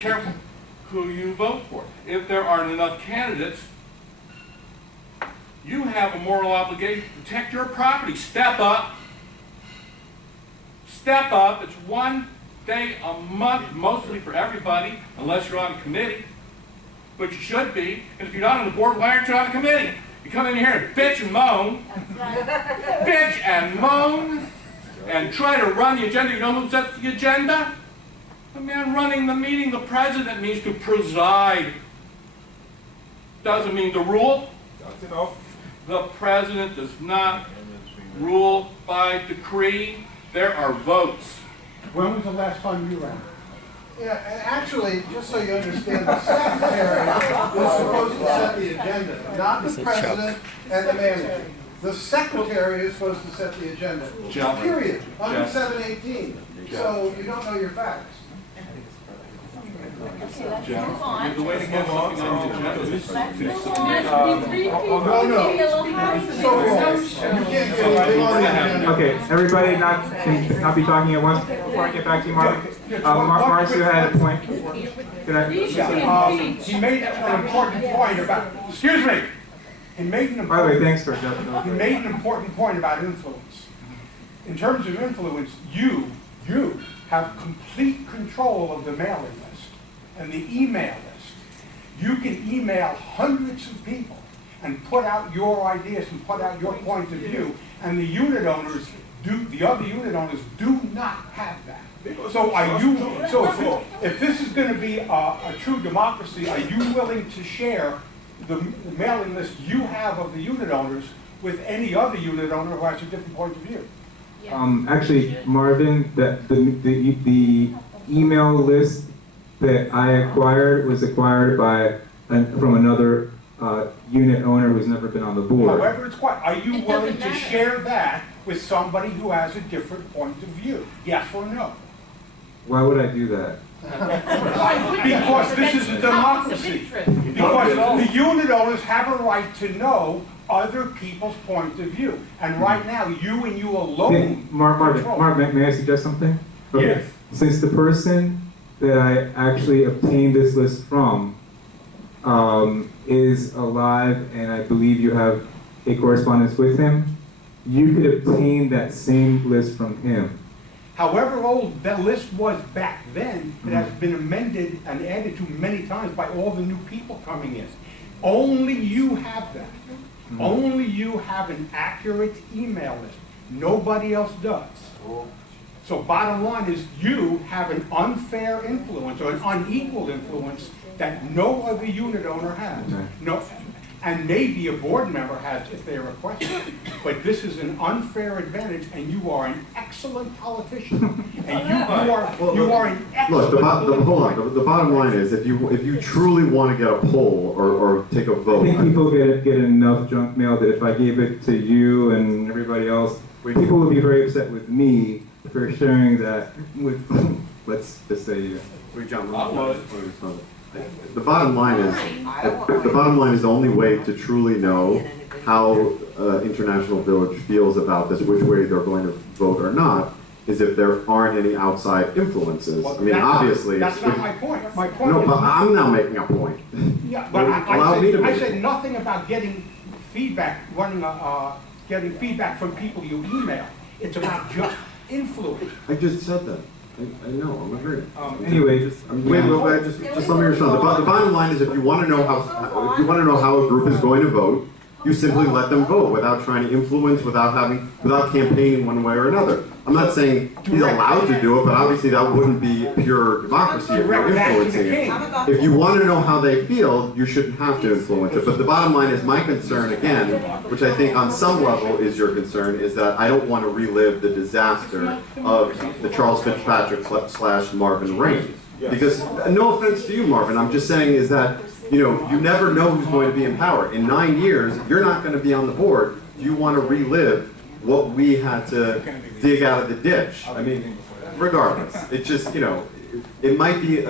careful who you vote for. If there aren't enough candidates, you have a moral obligation to protect your property. Step up. Step up. It's one day a month, mostly for everybody, unless you're on a committee, but you should be. And if you're not on the board, why aren't you on a committee? You come in here and bitch and moan, bitch and moan, and try to run the agenda. You know who sets the agenda? The man running the meeting. The president means to preside. Doesn't mean to rule. The president does not rule by decree. There are votes. When was the last time you ran? Yeah, and actually, just so you understand, the secretary was supposed to set the agenda, not the president and the manager. The secretary is supposed to set the agenda, period, under 718. So you don't know your facts. The way to get something on the agenda is So wrong. You can't get anything on the agenda. Okay, everybody not be talking at once. Before I get back to you, Mark. Marcio had a point. Did I? He made an important point about, excuse me, he made an By the way, important, thanks for that. he made an important point about influence. In terms of influence, you have complete control of the mailing list and the email list. You can email hundreds of people and put out your ideas and put out your point of view, and the unit owners the other unit owners do not have that. So if this is going to be a true democracy, are you willing to share the mailing list you have of the unit owners with any other unit owner who has a different point of view? Actually, Marvin, the email list that I acquired was acquired from another unit owner who's never been on the board. However, it's quite. Are you willing to share that with somebody who has a different point of view? Yes or no? Why would I do that? Because this is a democracy. Because the unit owners have a right to know other people's point of view. And right now, you and you alone. Mark, may I suggest something? Okay. Yes. Since the person that I actually obtained this list from is alive, and I believe you have a correspondence with him, you could obtain that same list from him. However old that list was back then, it has been amended and added to many times by all the new people coming in. Only you have that. Only you have an accurate email list. Nobody else does. So bottom line is you have an unfair influence or an unequal influence that no other unit owner has. No, and maybe a board member has if they request it. But this is an unfair advantage, and you are an excellent politician. And you are an excellent. Look, hold on. The bottom line is, if you truly want to get a poll or take a vote, I think people get enough junk mail that if I gave it to you and everybody else, people would be very upset with me for sharing that with, let's just say you. the bottom line is the only way to truly know how International Village feels about this, which way they're going to vote or not, is if there aren't any outside influences. Well, I mean, obviously. That's not my point. My point No, is, but I'm now making a point. yeah, but Allow me to I make said it. nothing about getting feedback, getting feedback from people you email. It's about just influence. I just said that. I know, I'm agreeing. Anyway, Just let me respond. The bottom line is, if you want to know how a group is going to vote, you simply let them vote without trying to influence, without campaigning one way or another. I'm not saying he's allowed to do it, but obviously that wouldn't be pure democracy if you're influencing it. If you want to know how they feel, you shouldn't have to influence it. But the bottom line is, my concern again, which I think on some level is your concern, is that I don't want to relive the disaster of the Charles Fitzpatrick / Marvin reign. Because, no offense to you, Marvin, I'm just saying is that, you never know who's going to be in power. In 9 years, you're not going to be on the board. Do you want to relive what we had to dig out of the ditch? I mean, regardless, it just, it might be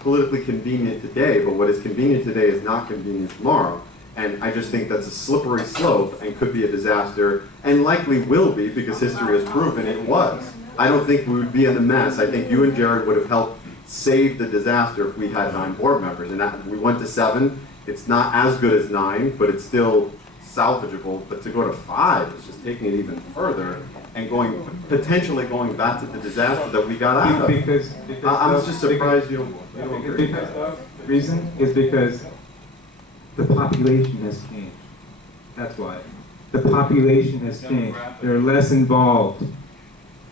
politically convenient today, but what is convenient today is not convenient tomorrow. And I just think that's a slippery slope and could be a disaster, and likely will be, because history has proven it was. I don't think we would be in the mess. I think you and Jared would have helped save the disaster if we had 9 board members. And that, we went to 7. It's not as good as 9, but it's still salvageable. But to go to 5 is just taking it even further and potentially going back to the disaster that we got out of. Because I'm just surprised you don't agree. because the reason is because the population has changed. That's why. The population has changed. They're less involved.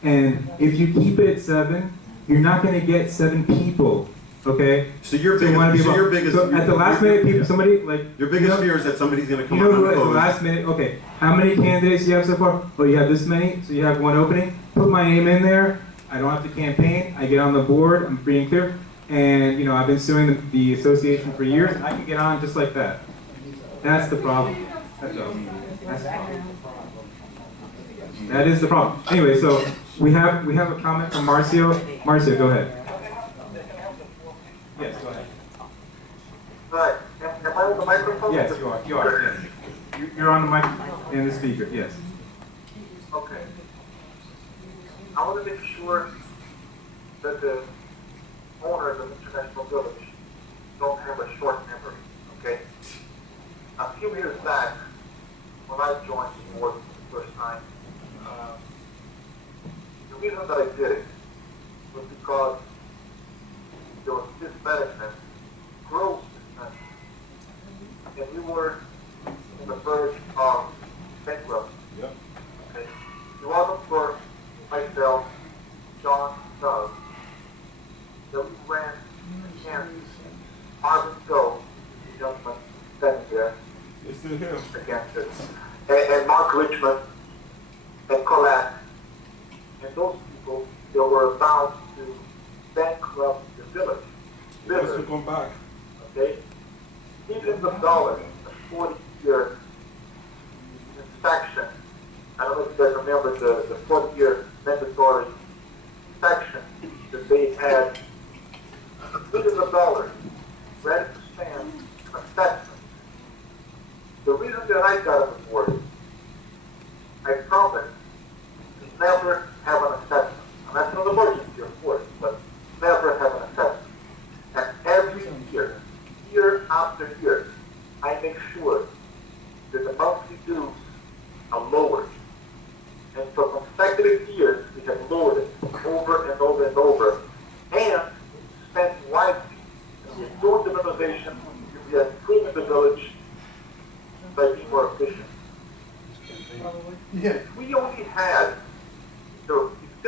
And if you keep it at 7, you're not going to get 7 people. Okay? So your So you wanna be biggest, so your involved. biggest, So at the last minute, people, somebody like your you biggest know- fear is that somebody's going to come You know out who at the unopposed. last minute, okay, how many candidates do you have so far? Oh, you have this many, so you have 1 opening? Put my name in there, I don't have to campaign, I get on the board, I'm free and clear. And, you know, I've been suing the association for years, and I can get on just like that. That's the problem. That's all. That's the problem. That is the problem. Anyway, so we have a comment from Marcio. Marcio, go ahead. Yes, go ahead. Right. Am I on the microphone? Yes, you are, yes. You're on the mic and the speaker, yes. Okay. I want to make sure that the owners of International Village don't have a short memory, okay? A few years back, when I joined the board for the first time, the reason that I did it was because there was mismanagement, gross mismanagement, and we were on the verge of bankruptcy. Okay. It wasn't for myself, John, Doug, that we ran against Marvin Doe, the gentleman standing there, against it, and Mark Richmond, and Colette, and those people that were about to bankrupt the village. Literally, okay? Millions of dollars, a 40-year inspection. I don't know if you guys remember the 40-year mandatory inspection that they had. Millions of dollars ready to stand an assessment. The reason that I got on the board, I promised to never have an assessment. And that's not an emergency, of course, but never have an assessment. And every year, year after year, I make sure that the monthly dues are lowered. And for consecutive years, we have lowered it over and over and over. And spent wisely. And we're doing the renovation. We are improving the village by being more efficient. Yeah. We only had, there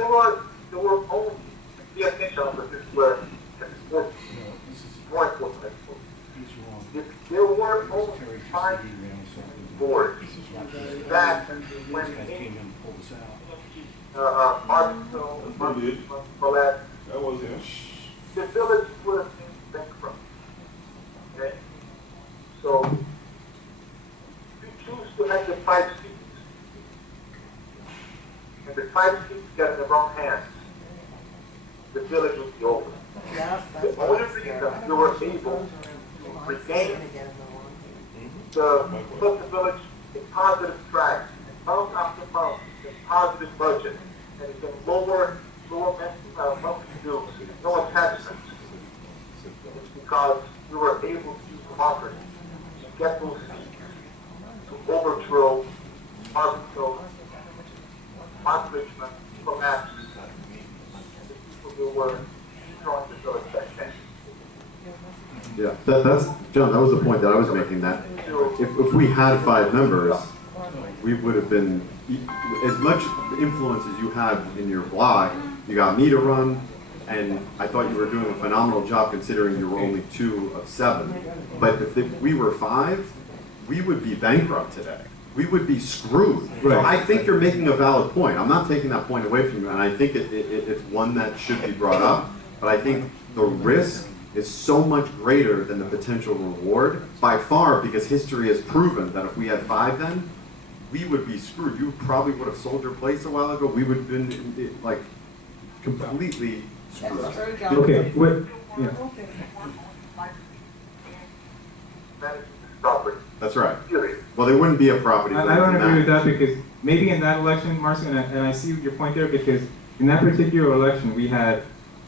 were only, pay attention on this is where it's more important. If there were only 5 boards that when Arkansas, Colette, the village would have been bankrupt. Okay? So, we choose to have the 5 seats, and the 5 seats get in the wrong hands, the village would be over. The only reason we were able to regain put the village in positive track, month after month, in positive budget, and it can lower monthly dues, no attachments. It's because we were able to use democracy to get those seats to overthrow Marvin Hill, Mark Richmond, Collapse, and the people who were destroying the village back then. Yeah, that's, John, that was the point that I was making, that if we had 5 members, we would have been, as much influence as you had in your blog, you got me to run, and I thought you were doing a phenomenal job considering you were only 2 of 7. But if we were 5, we would be bankrupt today. We would be screwed. So Right. I think you're making a valid point. I'm not taking that point away from you, and I think it's one that should be brought up. But I think the risk is so much greater than the potential reward by far, because history has proven that if we had 5 then, we would be screwed. You probably would have sold your place a while ago. We would have been like completely screwed. Okay, what, yeah. Managing to stop it, That's right. period. Well, there wouldn't be a property. I don't agree with that because maybe in that election, Marcy, and I see your point there, because in that particular election, we had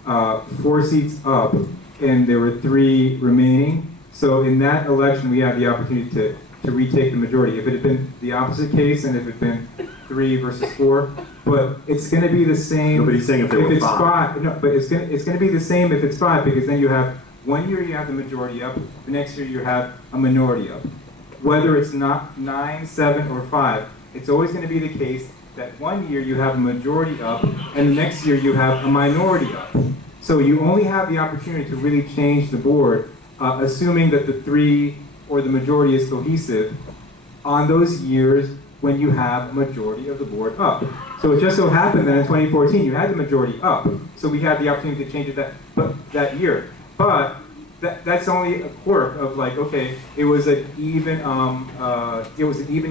4 seats up, and there were 3 remaining. So in that election, we had the opportunity to retake the majority. If it had been the opposite case, and if it had been 3 versus 4, but it's going to be the same. Nobody's saying if they were it's 5. No, but it's going to be the same if it's 5, because then you have 1 year you have the majority up, the next year you have a minority up. Whether it's not 9, 7, or 5, it's always going to be the case that 1 year you have a majority up, and the next year you have a minority up. So you only have the opportunity to really change the board, assuming that the 3 or the majority is cohesive, on those years when you have a majority of the board up. So it just so happened that in 2014 you had the majority up, so we had the opportunity to change it that year. But that's only a quirk of like, okay, it was an even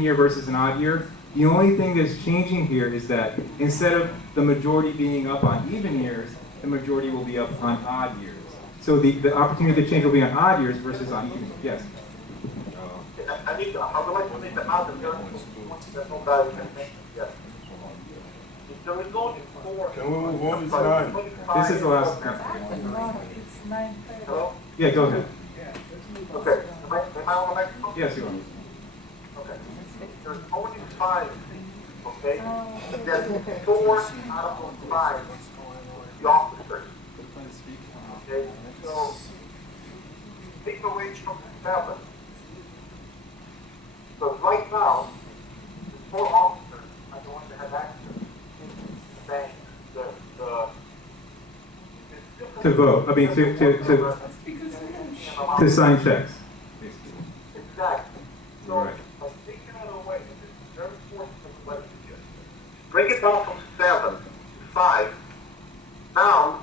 year versus an odd year. The only thing that's changing here is that instead of the majority being up on even years, the majority will be up on odd years. So the opportunity to change will be on odd years versus on even. Yes. I need to, I would like to make the other that nobody can make yet. If there is only 4. Can we move on? It's 9. This is the last. It's 9:30. Hello? Yeah, go ahead. Okay, am I on the microphone? Yes, you are. Okay. There's only 5, okay? There's 4 out of those 5, the officers. Okay, so, take away from the 7. So right now, the 4 officers are the ones that have access to banks, To vote. I mean, to sign checks. Exactly. So, Right. by taking it away, this is very important for the legislature. Bring it down from 7 to 5. Now,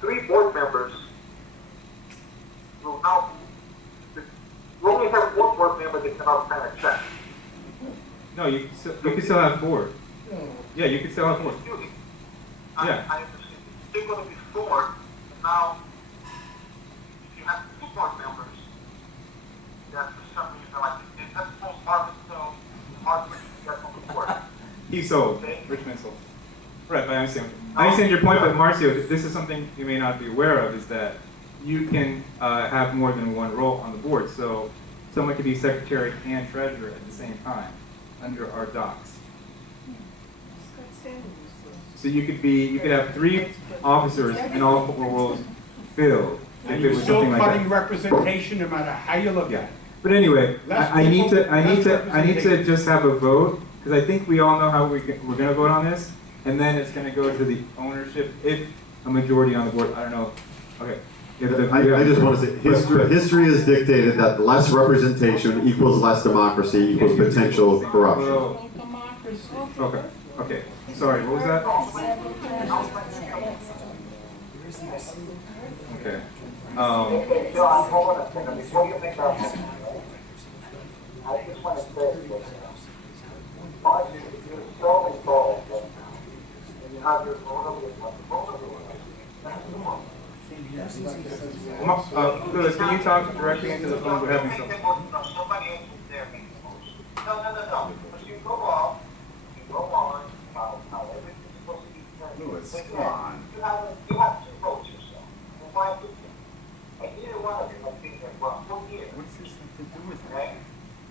3 board members will now, we only have 1 board member that cannot sign a check. No, you can still have 4. Yeah, you can still have 4. Excuse me. Yeah. I understand. It's still going to be 4, and now, if you have 2 board members, that for some reason, like, that's supposed Marvin Stone, Marvin to get on the board. He sold. Richmond sold. Right, but I understand your point, but Marcio, this is something you may not be aware of, is that you can have more than 1 role on the board. So someone could be secretary and treasurer at the same time under our docs. So you could have 3 officers and all 4 roles filled And if it you're was still something like cutting that. representation no matter how you look Yeah. at it. But anyway, Less I need people, to less just have a vote, because I think we all know how we're gonna vote on this, and then it's gonna go to the ownership if a majority on the board. I don't know. Okay. I just want to say, history has dictated that less representation equals less democracy equals potential corruption. Well, okay. Okay. Sorry. What was that? Okay. John, hold on a second, before you make that motion, I just want to say this. Mark, you're so involved, and you have your vote Louis, can you talk directly into the phone? We're having some. Nobody else is there making the motion. No. But you go on, how everything's supposed to be done. Louis, But come on. You have to vote yourself. And why did you? And neither one of you have been here for 4 years. What's this have to do with Okay?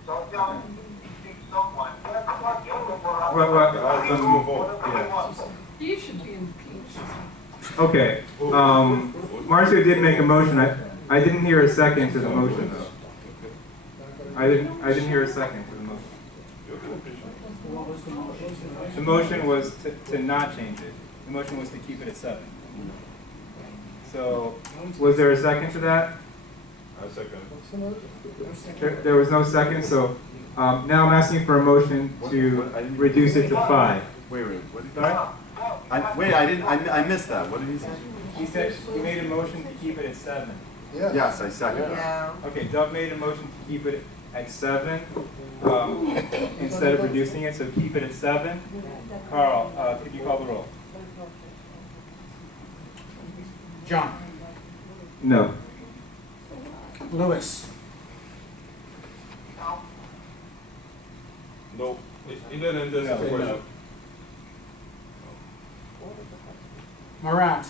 So John, you think someone, Let's move on. yeah. You should be impeached. Okay. Marcio did make a motion. I didn't hear a second to the motion though. I didn't hear a second to the motion. The motion was to not change it. The motion was to keep it at 7. So, was there a second to that? A second. There was no second, so now I'm asking for a motion to reduce it to 5. Wait, what did you Sorry? say? I missed that. What did he say? He said he made a motion to keep it at 7. Yes, I second that. Yeah. Okay, Doug made a motion to keep it at 7 instead of reducing it, so keep it at 7. Carl, could you call the roll? John. No. Louis. No, he didn't. This is what Marat.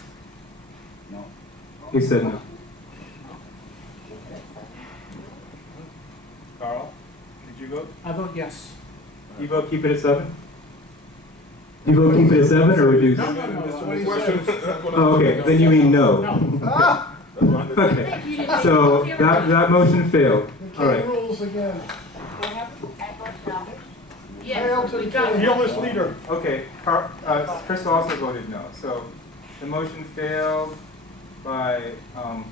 He said no. Carl, did you vote? I vote yes. You vote keep it at 7? You vote keep it at 7 or reduce? That's what he said. Oh, okay, then you mean no. Ah, Okay, so that motion failed. All king right. rules again. Yes, Hail to we the got king. it. Fearless leader. Okay, Chris also voted no, so the motion failed by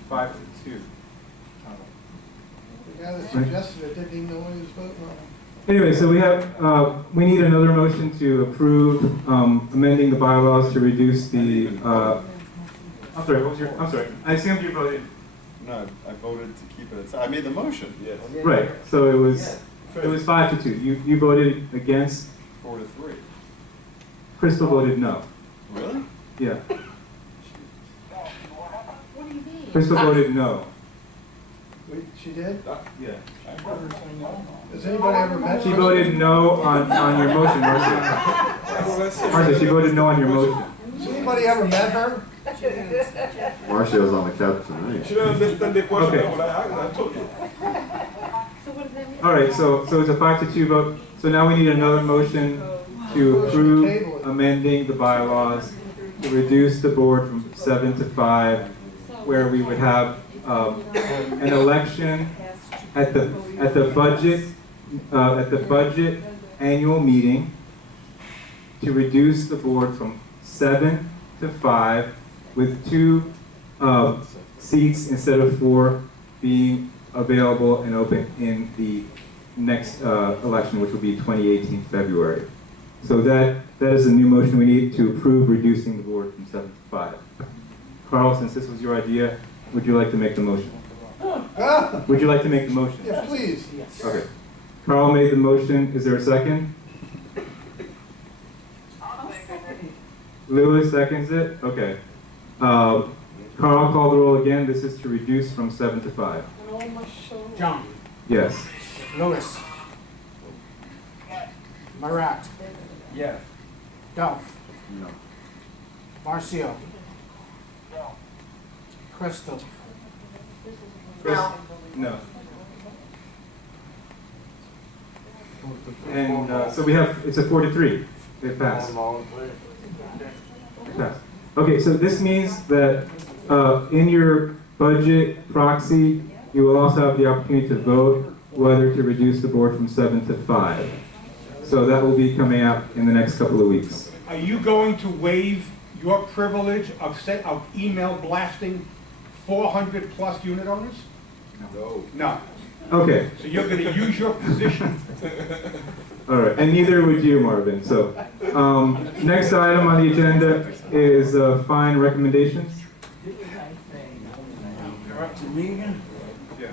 5 to 2. The guy that suggested it didn't even know what he was voting on. Anyway, so we need another motion to approve amending the bylaws to reduce the, I'm sorry, what was your, I'm sorry, I assumed you voted, No, I voted to keep it. I made the motion. Yes. right, so it was 5 to 2. You voted against, 4 to 3. Crystal voted no. Really? Yeah, What do you mean? Crystal voted no. Wait, she did? Yeah. Has anybody ever met She her? voted no on your motion, Marcia. Marcia, she voted no on your motion. Has anybody ever met her? Marcia was on the couch tonight. Okay. So what does that mean? All right, so it's a 5 to 2 vote. So now we need another motion to approve amending the bylaws to reduce the board from 7 to 5, where we would have an election at the budget annual meeting to reduce the board from 7 to 5, with 2 seats instead of 4 being available and open in the next election, which will be 2018 February. So that is a new motion we need to approve reducing the board from 7 to 5. Carl, since this was your idea, would you like to make the motion? Ah, Would you like to make the motion? yeah, please. Okay. Carl made the motion. Is there a second? Lewis seconds it? Okay. Carl, call the roll again. This is to reduce from 7 to 5. John. Yes. Lewis. Marat. Yes. Duff. No. Marcio. Crystal. Chris? No. And so we have, it's a 4 to 3. It passed. It passed. Okay, so this means that in your budget proxy, you will also have the opportunity to vote whether to reduce the board from 7 to 5. So that will be coming out in the next couple of weeks. Are you going to waive your privilege of email blasting 400 plus unit owners? No. No. Okay, So you're gonna use your position. all right, and neither would you, Marvin. So, next item on the agenda is fine recommendations. You're up to me again? Yeah.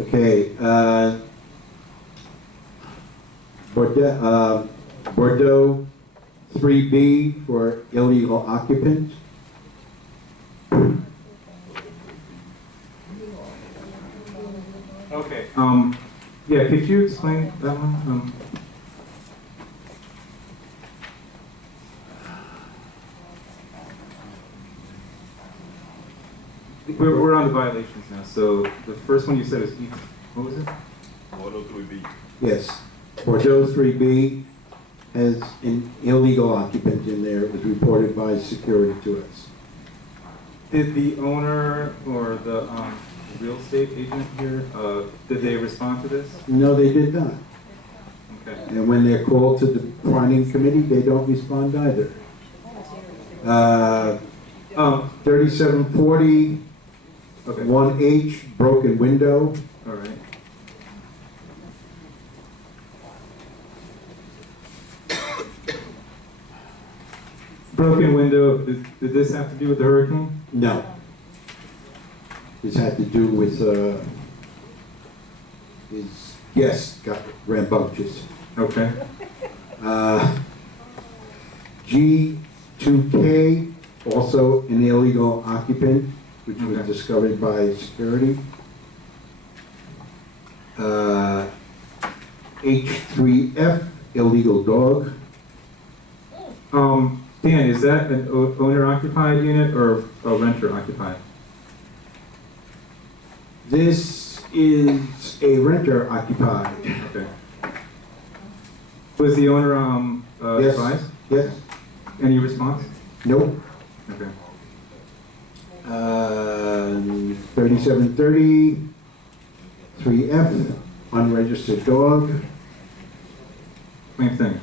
Okay, Bordeaux 3B for illegal occupants. Okay. Yeah, could you explain that one? We're on the violations now. So the first one you said is, what was it? 103B. Yes, Bordeaux 3B has an illegal occupant in there. It was reported by security to us. Did the owner or the real estate agent here, did they respond to this? No, they did not. Okay. And when they're called to the planning committee, they don't respond either. 3740, Okay. 1H, broken window. All right. Broken window, did this have to do with the hurricane? No. This had to do with, his guest got rambunctious. Okay. G2K, also an illegal occupant, which was Okay. discovered by security. H3F, illegal dog. Dan, is that an owner occupied unit or a renter occupied? This is a renter occupied. Okay. Was the owner, Yes. advised? Yes? Any response? Nope. Okay. 3730, 3F, unregistered dog. Same thing.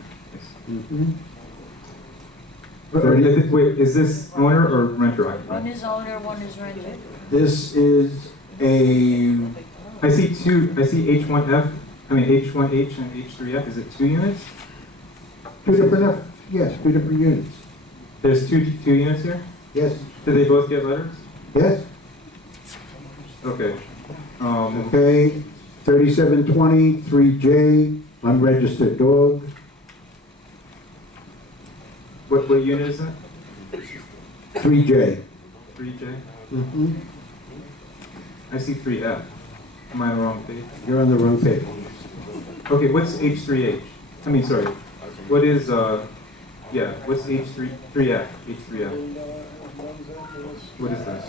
Mhm. Wait, is this owner or renter One occupied? is owner, one is rented. This is a, I see H1F, H1H and H3F, is it 2 units? two different, yes, two different units. There's two units here? Yes, Did they both get letters? yes, Okay. okay. 3720, 3J, unregistered dog. What unit is that? 3J. 3J? Mhm. I see 3F. Am I on the wrong page? You're on the wrong page. Okay, what's H3H? Sorry. What is, what's H3F? H3F? What is this?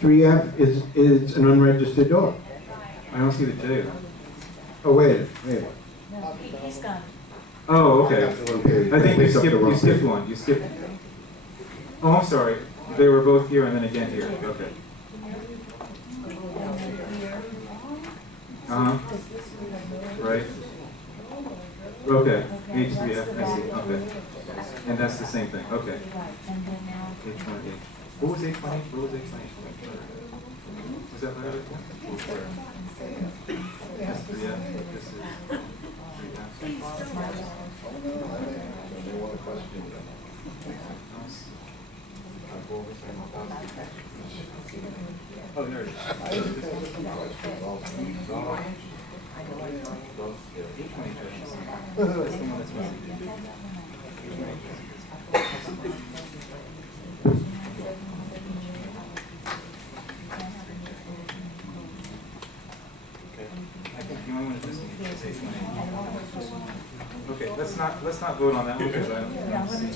3F is an unregistered dog. I don't see the J. Oh, wait. No, he's gone. Oh, okay. Okay. I think Picked up the you wrong skipped page. one. You skipped. Oh, I'm sorry. They were both here and then again here. Okay. Uh-huh. Right. Okay. H3F. I see. Okay. And that's the same thing. Okay. H1H. What was H1H? What was H1H? Was that letter before? That's 3F. This is 3F. Oh, there it is. I think the only one that's missing is H1H. Okay, let's not vote on that one because I don't see.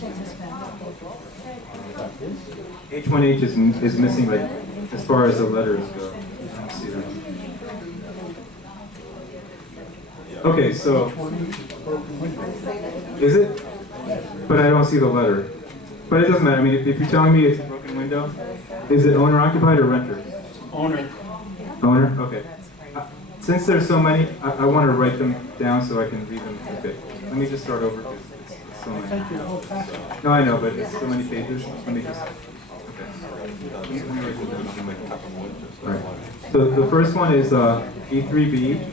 H1H is missing, like, as far as the letters go. I don't see that. Okay, so, is it? But I don't see the letter. But it doesn't matter, if you're telling me it's a broken window, is it owner occupied or renter? Owner. Owner, okay. Since there's so many, I want to write them down so I can read them. Okay, let me just start over because it's so many. No, I know, but it's so many pages. Let me just. Okay. Let me write them down. All right. So the first one is E3B.